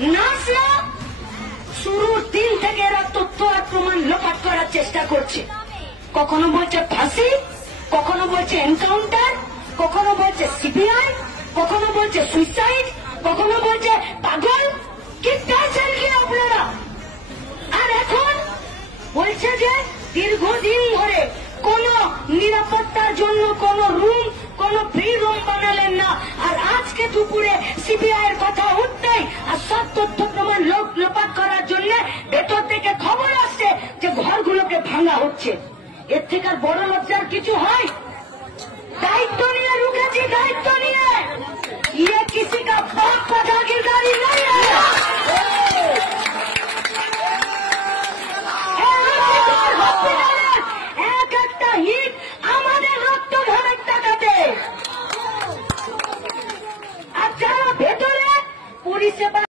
নার্সরা শুরুর দিন থেকে এরা তথ্য আর প্রমাণ লোপাট করার চেষ্টা করছে। কখনো বলছে ফাঁসি, কখনো বলছে এনকাউন্টার, কখনো বলছে সিবিআই, কখনো বলছে সুইসাইড, কখনো বলছে পাগল। কি পেয়েছেন কি আপনারা? আর এখন বলছে যে দীর্ঘদিন ধরে কোন নিরাপত্তার জন্য কোন রুম, কোন ফ্রি রুম বানালেন না। আর আজকে দুপুরে সিবিআই এর কথা উঠতেই আর সব তথ্য প্রমাণ লোপাট করার জন্য ভেতর থেকে খবর আসছে যে ঘরগুলোকে ভাঙা হচ্ছে। এর থেকে আর বড় লজ্জার কিছু হয়? দায়িত্ব নিয়ে রুখেছি, দায়িত্ব নিয়ে। ये किसी का बाप का जागीरदारी